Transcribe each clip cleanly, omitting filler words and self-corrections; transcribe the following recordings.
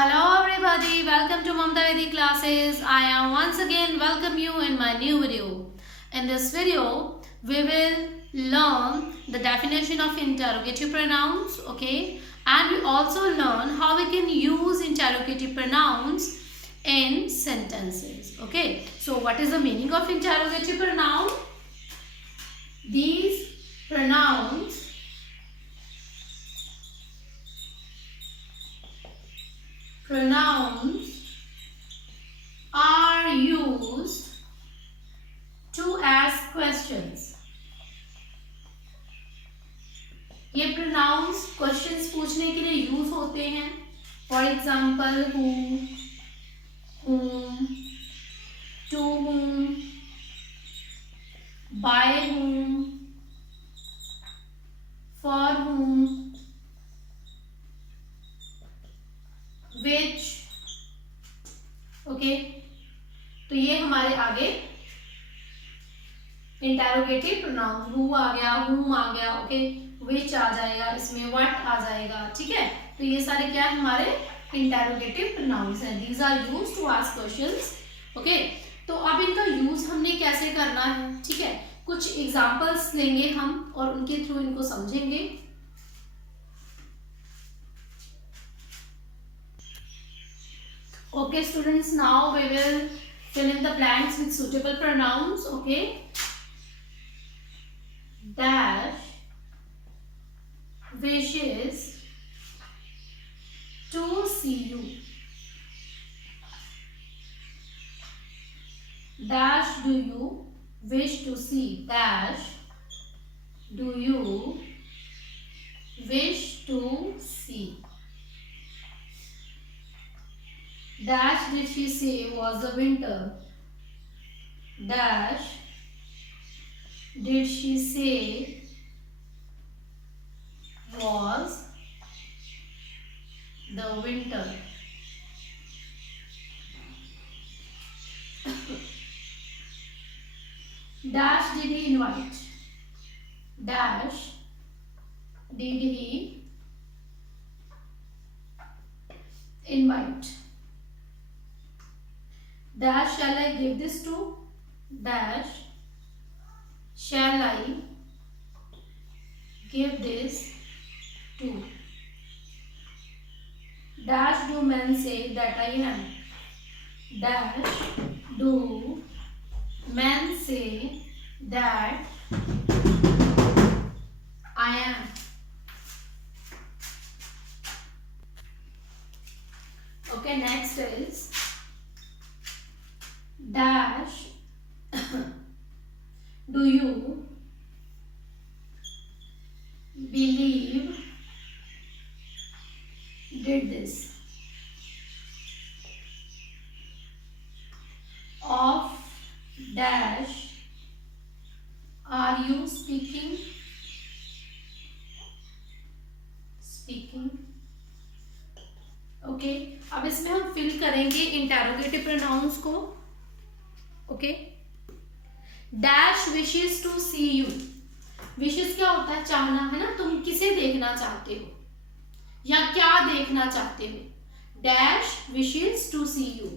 Hello everybody, welcome to Mamta Vedic classes. I am once again welcome you in my new video. In this video, we will learn the definition of interrogative pronouns, okay? And we also learn how we can use interrogative pronouns in sentences, okay? So what is the meaning of interrogative pronoun? These pronouns are used to ask questions. ये pronouns questions पूछने के लिए use होते हैं. For example, who, whom, to whom, by whom, for whom, which. Okay, तो ये हमारे आगे इंटेरोगेटिव प्रोनाउन हु आ गया, whom आ गया, ओके, which आ जाएगा, इसमें what आ जाएगा, ठीक है. तो ये सारे क्या है हमारे इंटेरोगेटिव प्रोनाउंस हैं. These are used to ask questions. Okay, तो अब इनका यूज हमने कैसे करना है, ठीक है. कुछ एग्जांपल्स लेंगे हम और उनके थ्रू इनको समझेंगे. Okay students, now we will fill in the blanks with suitable pronouns. Okay, dash wishes to see you. Dash do you wish to see. Dash do you wish to see. Dash did she say was the winter. Dash did she say was the winter. Dash did he invite. Dash did he invite. Dash shall I give this to. Dash shall I give this to. Dash do men say that I am. Dash do men say that I am. Okay, next is dash do you believe did this. Of dash are you speaking. Okay, अब इसमें हम fill करेंगे interrogative pronouns को. Okay, dash wishes to see you. Wishes क्या होता है, चाहना, है ना. तुम किसे देखना चाहते हो या क्या देखना चाहते हो. Dash wishes to see you.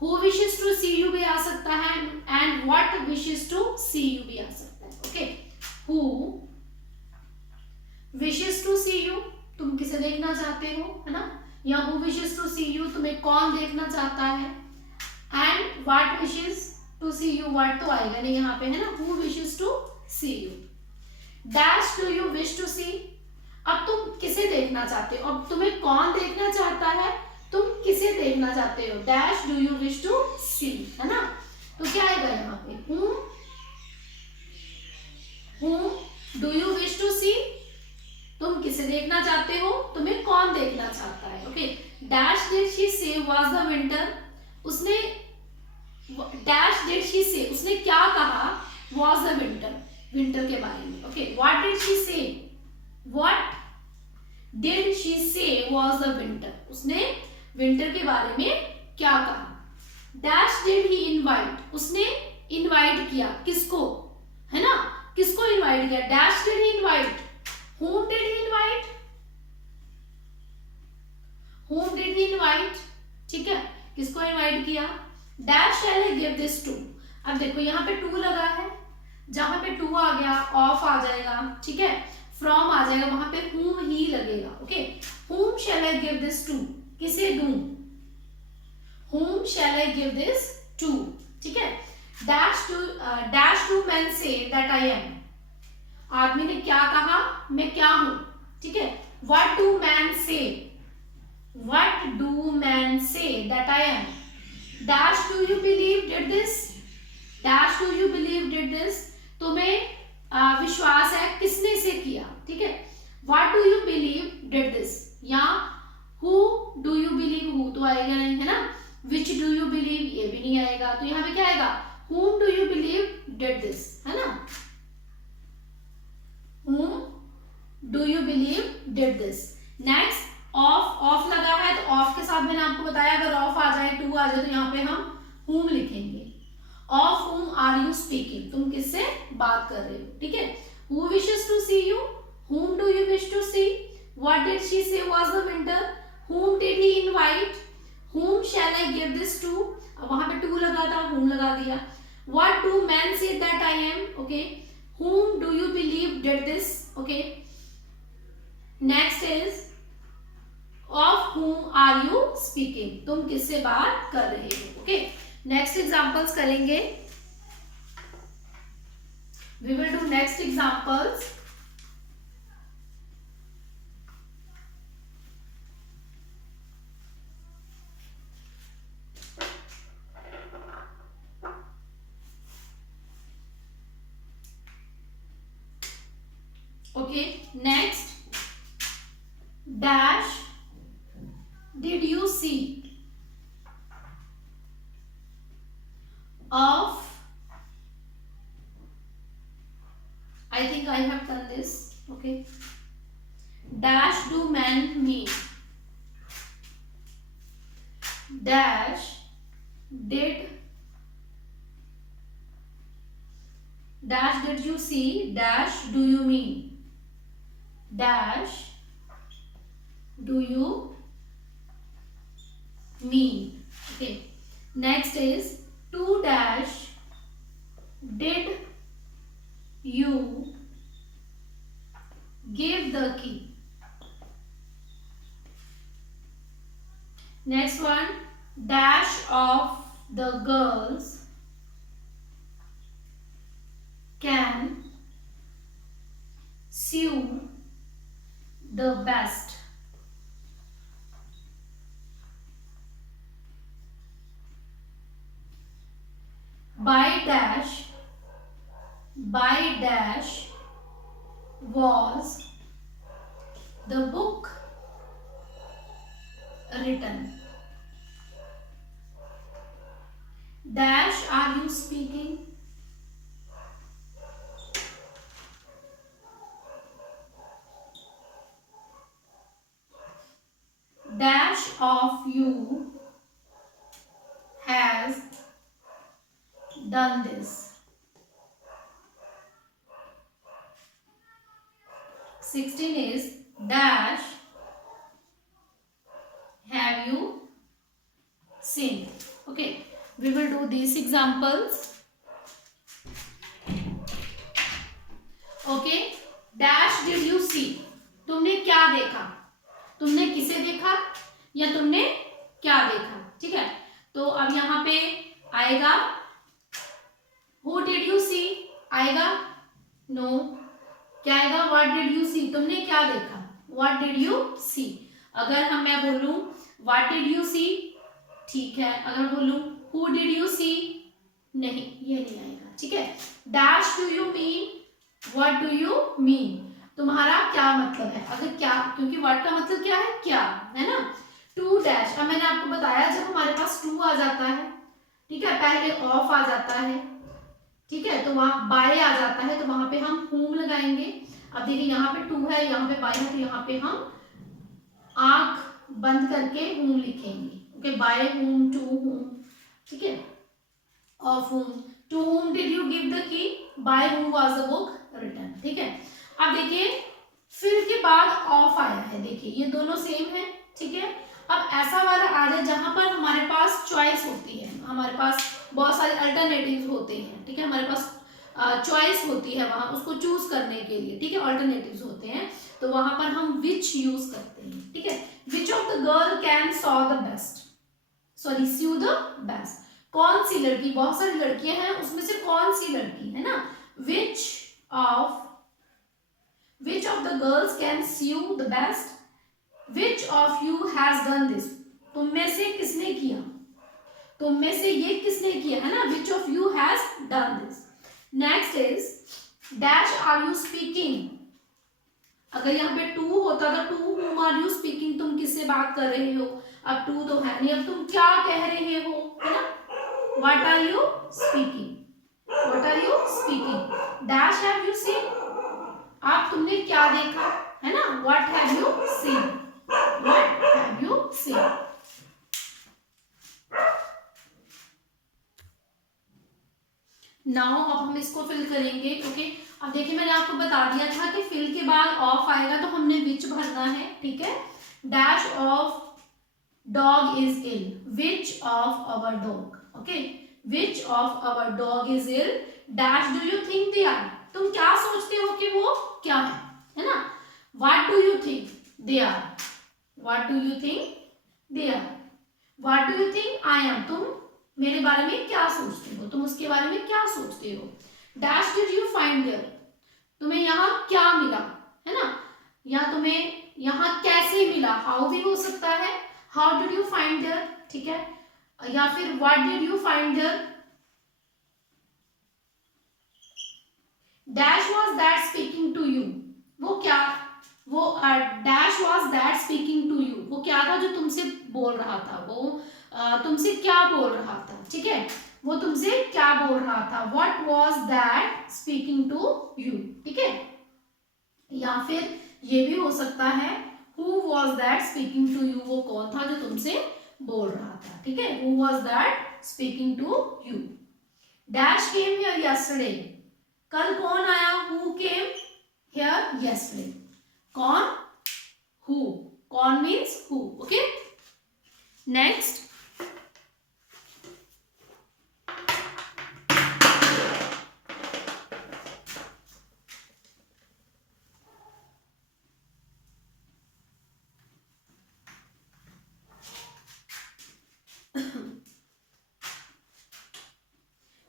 Who wishes to see you भी आ सकता है and what wishes to see you भी आ सकता है. Okay, who wishes to see you, तुम किसे देखना चाहते हो, है ना. या who wishes to see you, तुम्हें कौन देखना चाहता है. And what wishes to see you, what तो आएगा नहीं यहाँ पे, है ना. Who wishes to see you. Dash do you wish to see. अब तुम किसे देखना चाहते हो, अब तुम्हें कौन देखना चाहता है, तुम किसे देखना चाहते हो. Dash do you wish to see, है ना. तो क्या आएगा यहाँ पे, whom do you wish to see. तुम किसे देखना चाहते हो, तुम्हें कौन देखना चाहता है. ओके, डैश डिड शी से वाज द विंटर. उसने डैश डिड शी से, उसने क्या कहा, वाज द विंटर, विंटर के बारे में. ओके, व्हाट डिड शी से. व्हाट डिड शी से वाज द विंटर. उसने विंटर के बारे में क्या कहा. Dash did he invite. उसने इनवाइट किया किसको, है ना. किसको इनवाइट किया. Dash did he invite. Whom did he invite? Whom did ठीक है, किसको इनवाइट किया, dash shall I give this to. अब देखो यहाँ पे टू लगा है, जहां पे टू आ गया ऑफ आ जाएगा, ठीक है, फ्रॉम आ जाएगा, वहां पे whom ही लगेगा। Okay, whom shall I give this to, किसे दूं, whom shall I give this to, ठीक है। dash to men say that I am, आदमी ने क्या कहा, मैं क्या हूं, ठीक है। what do men say that I am, dash do you believe did this, dash do you believe did this, तुम्हें विश्वास है किसने इसे किया, ठीक है। what do you believe did this, या who do you believe, who तो आएगा नहीं है ना, which do you believe ये भी नहीं आएगा, तो यहाँ पे क्या आएगा, whom do you believe did this, है ना, whom do you believe did this। Next of लगा है, तो ऑफ के साथ मैंने आपको बताया अगर ऑफ आ जाए, टू आ जाए, तो यहाँ पे हम whom लिखेंगे। Of whom are you speaking, तुम किससे बात कर रहे हो, ठीक है। Who wishes to see you, whom do you wish to see, what did she say was the winter, whom did he invite, whom shall I give this to, अब वहां पे to लगा था, whom लगा दिया। What do men say that I am, okay, whom do you believe did this, okay। Next is of whom are you speaking, तुम किससे बात कर रहे हो, ओके। नेक्स्ट एग्जाम्पल्स करेंगे, we will do next examples. Okay, next, dash did you see of, I think I have done this, okay, dash do men mean, dash did you see, dash do you mean, dash do you mean, okay। Next is to dash did you give the key, next one, dash of the girls can sew the best, by dash was the book written, dash are you speaking, dash of you has done this, 16 is dash have you seen, okay। We will do these examples, okay। dash did you see, तुमने क्या देखा, तुमने किसे देखा या तुमने क्या देखा, ठीक है। तो अब यहाँ पे आएगा Who did you see, आएगा no, क्या आएगा what did you see, तुमने क्या देखा, what did you see। अगर मैं बोलूं what did you see, ठीक है, अगर बोलूं who did you see, नहीं, ये नहीं आएगा, ठीक है। dash do you mean, what do you mean, तुम्हारा क्या मतलब है, अगर क्या, क्योंकि what का मतलब क्या है ना। to dash, अब मैंने आपको बताया जब हमारे पास to आ जाता है, ठीक है, पहले ऑफ आ जाता है, ठीक है, तो वहां बाय आ जाता है, तो वहां पे हम whom लगाएंगे। अब देखिए यहाँ पे टू है, यहाँ पे बाय है, तो यहाँ पे हम आंख बंद करके whom लिखेंगे, okay. By whom, to whom, ठीक है, of whom, to whom did you give the key, by whom was the book written, ठीक है। अब देखिए फिर के बाद ऑफ आया है, देखिए ये दोनों सेम है, ठीक है। अब ऐसा वाला आ जाए जहां पर हमारे पास चॉइस होती है, हमारे पास बहुत सारे अल्टरनेटिव्स होते हैं, ठीक है, हमारे पास चॉइस होती है वहां उसको चूज करने के लिए, ठीक है, अल्टरनेटिव्स होते हैं, तो वहां पर हम विच यूज करते हैं, ठीक है। Which of the girl can saw the best, sorry sew the best, कौन सी लड़की, बहुत सारी लड़कियां हैं उसमें से कौन सी लड़की है ना, which of the girls can sew the best, which of you has done this, तुम में से किसने किया, तुम में से ये किसने किया है ना, which of you has done this. Next is dash are you speaking, अगर यहाँ पे टू होता तो to whom are you speaking, तुम किससे बात कर रहे हो, अब टू तो है नहीं, अब तुम क्या कह रहे हो, है ना, what are you speaking, what are you speaking, dash have you seen, आप तुमने क्या देखा, है ना, what have you seen, what have you seen. Now अब हम इसको फिल करेंगे, ओके। अब देखिए मैंने आपको बता दिया था कि फिल के बाद ऑफ आएगा तो हमने विच भरना है, ठीक है। Dash of dog is ill, which of our dog, okay, which of our dog is ill, dash do you think they are, तुम क्या सोचते हो कि वो क्या है ना, what do you think they are, what do you think they are, what do you think I am, तुम मेरे बारे में क्या सोचते हो, तुम उसके बारे में क्या सोचते हो। Dash did you find there, तुम्हें यहाँ क्या मिला, है ना, या तुम्हें यहाँ कैसे मिला, हाउ भी हो सकता है, how did you find there, ठीक है, या फिर what did you find there. Dash was that speaking to you, वो क्या, वो dash was that speaking to you, वो क्या था जो तुमसे बोल रहा था, वो तुमसे क्या बोल रहा था, ठीक है, वो तुमसे क्या बोल रहा था, what was that speaking to you, ठीक है, या फिर ये भी हो सकता है who was that speaking to you, वो कौन था जो तुमसे बोल रहा था, ठीक है, who was that speaking to you. Dash came here yesterday, कल कौन आया, हु केम हियर यस्टरडे, कौन, हु, कौन means who, okay. Next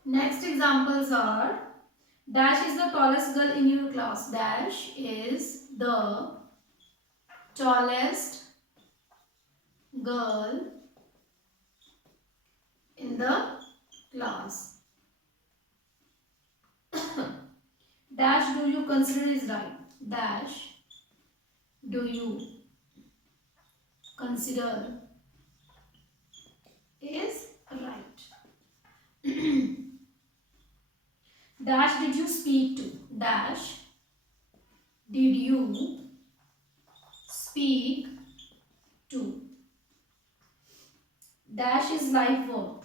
next examples are dash is the tallest girl in your class, dash is the tallest girl in the class, dash do you consider is right, dash do you consider is right, dash did you speak to, dash did you speak to, dash is life verb,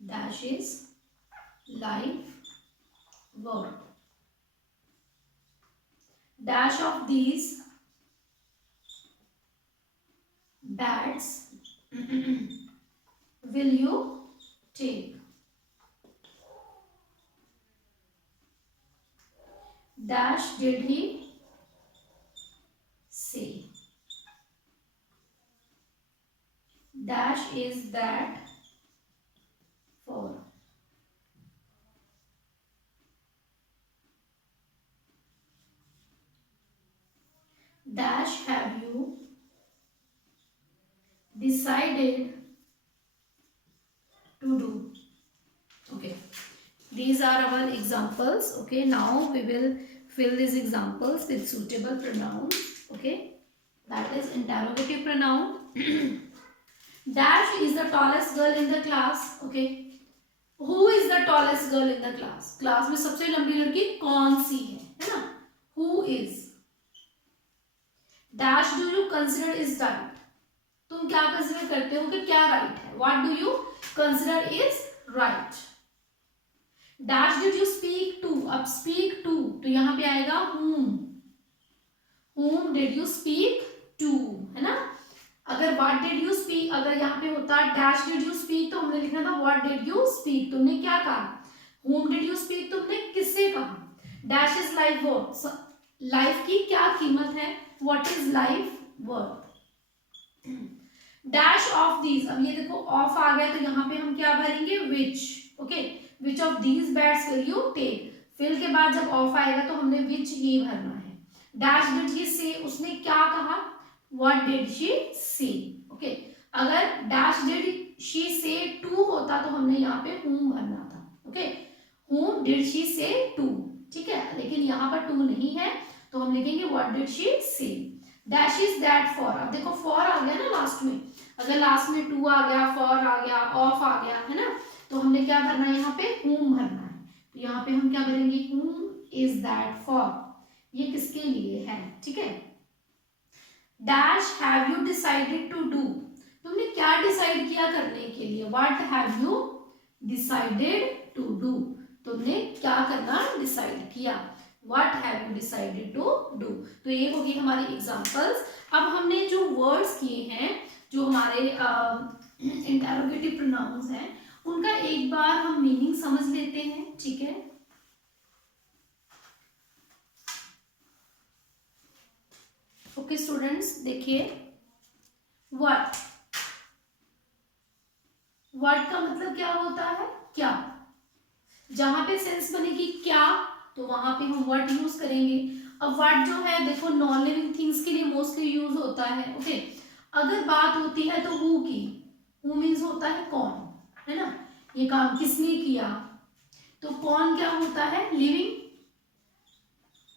dash is life verb, dash of these bats will you take, dash did he say, dash is that for, dash have you decided to do, okay. These are our examples, okay. Now we will fill these examples with suitable pronouns, okay. That is interrogative pronoun. Dash is the tallest girl in the class, okay. Who is the tallest girl in the class, class में सबसे लंबी लड़की कौन सी है ना, who is, dash do you consider is right, तुम क्या consider करते हो कि क्या राइट है, what do you consider is right, dash did you speak to, अब speak to तो यहाँ पे आएगा whom did you speak to, है ना, अगर अगर व्हाट डिड यू स्पीक, अगर यहाँ पे होता डैश डिड यू स्पीक तो हमने लिखना था व्हाट डिड यू स्पीक, तुमने क्या कहा। whom did you speak, तुमने किससे कहा। Dash is life worth, life की क्या कीमत है, what is life worth. Dash of these, अब ये देखो ऑफ आ गया तो यहाँ पे हम क्या भरेंगे which, okay, which of these bats will you take, fill के बाद जब ऑफ आएगा तो हमने विच ही भरना है। डैश डिड शी से, उसने क्या कहा, व्हाट डिड शी से, ओके। अगर डैश डिड शी से टू होता तो हमने यहाँ पे whom भरना था, okay, whom did she say to, ठीक है, लेकिन यहाँ पर टू नहीं है तो हम लिखेंगे what did she say। Dash is that for, अब देखो फॉर आ गया ना लास्ट में, अगर लास्ट में टू आ गया, फॉर आ गया, ऑफ आ गया, है ना, तो हमने क्या भरना है यहाँ पे whom भरना है, तो यहाँ पे हम क्या भरेंगे whom is that for, ये किसके लिए है, ठीक है। Dash have you decided to do, तुमने क्या डिसाइड किया करने के लिए, what have you decided to do, तुमने क्या करना डिसाइड किया, what have you decided to do. तो ये होगी हमारी एग्जांपल्स। अब हमने जो वर्ड्स किए हैं, जो हमारे इंटरोगेटिव प्रोनाउंस हैं, उनका एक बार हम मीनिंग समझ लेते हैं, ठीक है। ओके स्टूडेंट्स, देखिए व्हाट, व्हाट का मतलब क्या होता है, क्या, जहां पे सेंस बनेगी क्या तो वहां पे हम व्हाट यूज करेंगे। अब व्हाट जो है देखो नॉन लिविंग थिंग्स के लिए मोस्टली यूज होता है, ओके। अगर बात होती है तो हु की, हु मीन्स होता है कौन, है ना, ये काम किसने किया, तो कौन क्या होता है लिविंग,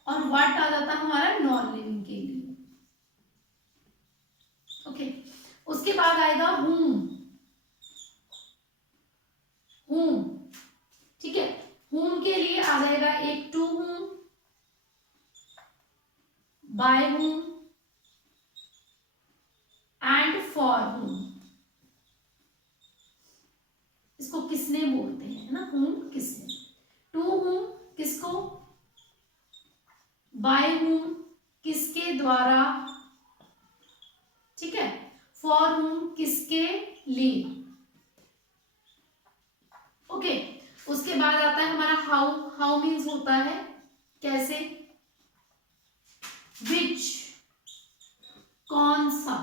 और व्हाट आ जाता है हमारा नॉन लिविंग के लिए, ओके। उसके बाद आएगा whom, whom, ठीक है, whom के लिए आ जाएगा एक to whom, by whom and for whom, इसको किसने बोलते हैं, है ना, whom किसने, to whom किसको, by whom किसके द्वारा, ठीक है, for whom किसके लिए, ओके। उसके बाद आता है हमारा हाउ, हाउ मीन्स होता है कैसे, विच कौन सा,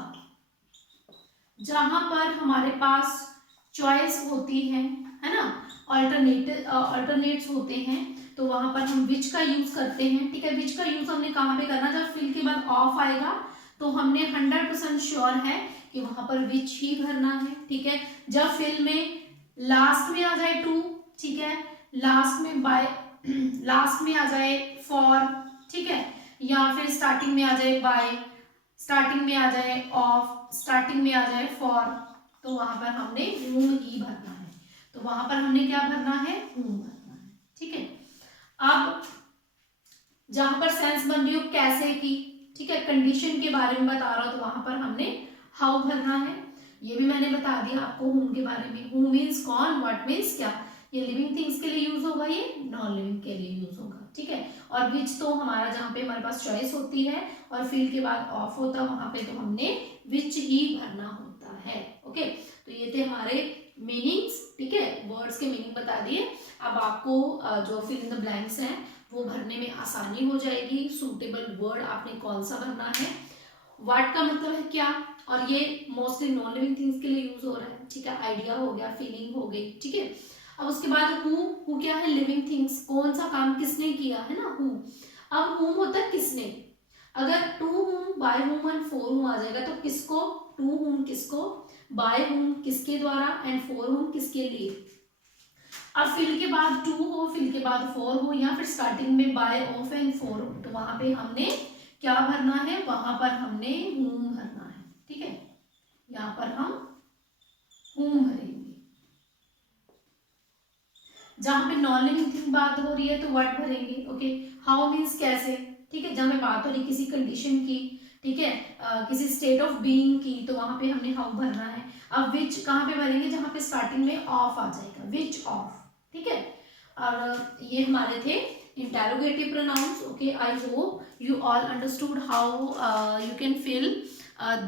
जहां पर हमारे पास चॉइस होती है ना, अल्टरनेट्स होते हैं, तो वहां पर हम विच का यूज करते हैं, ठीक है। विच का यूज हमने कहां पे करना, जब फिल के बाद ऑफ आएगा तो हमने 100% श्योर है कि वहां पर विच ही भरना है, ठीक है। जब फिल में लास्ट में आ जाए टू, ठीक है, लास्ट में बाय, लास्ट में आ जाए फॉर, ठीक है, या फिर स्टार्टिंग में आ जाए बाय, स्टार्टिंग में आ जाए ऑफ, स्टार्टिंग में आ जाए फॉर, तो वहां पर हमने whom ही भरना है, तो वहां पर हमने क्या भरना है whom भरना है, ठीक है। अब जहां पर सेंस बन रही हो कैसे की, ठीक है, कंडीशन के बारे में बता रहा हूं तो वहां पर हमने हाउ भरना है, ये भी मैंने बता दिया आपको whom के बारे में, who मीन्स कौन, what मीन्स क्या, ये लिविंग थिंग्स के लिए यूज होगा, ये नॉन लिविंग के लिए यूज होगा, ठीक है। और विच तो हमारा जहाँ पे हमारे पास चॉइस होती है और फिल के बाद ऑफ होता है वहां पे तो हमने विच ही भरना होता है, ओके। तो ये थे हमारे मीनिंग्स, ठीक है, वर्ड्स के मीनिंग बता दिए। अब आपको जो फिल इन द ब्लैंक्स हैं वो भरने में आसानी हो जाएगी, सूटेबल वर्ड आपने कौन सा भरना है, व्हाट का मतलब है क्या, और ये मोस्टली नॉन लिविंग थिंग्स के लिए यूज हो रहा है, ठीक है, आइडिया हो गया, फीलिंग हो गई, ठीक है। अब उसके बाद हु क्या है लिविंग थिंग्स, कौन सा काम किसने किया है ना, हु। अब whom होता है किसने, अगर to whom, by whom and for whom आ जाएगा तो किसको, टू whom किसको, by whom किसके द्वारा एंड for whom किसके लिए। अब फिल के बाद टू हो, फिल के बाद for हो, या फिर स्टार्टिंग में by, of एंड for हो, तो वहां पे हमने क्या भरना है, वहां पर हमने whom भरना है, ठीक है, यहाँ पर हम whom भरेंगे। जहां पे नॉन लिविंग थिंग बात हो रही है तो व्हाट भरेंगे, ओके। हाउ मीन्स कैसे, ठीक है, जहां पे बात हो रही किसी कंडीशन की, ठीक है, किसी स्टेट ऑफ बीइंग की, तो वहां पे हमने हाउ भरना है। अब विच कहाँ पे भरेंगे, जहां पे स्टार्टिंग में ऑफ आ जाएगा, विच ऑफ, ठीक है। और ये हमारे थे interrogative pronouns, okay. I hope you all understood how you can fill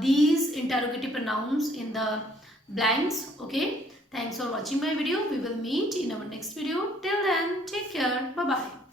these interrogative pronouns in the blanks. Okay, thanks for watching my video. We will meet in our next video. Till then, take care. Bye bye.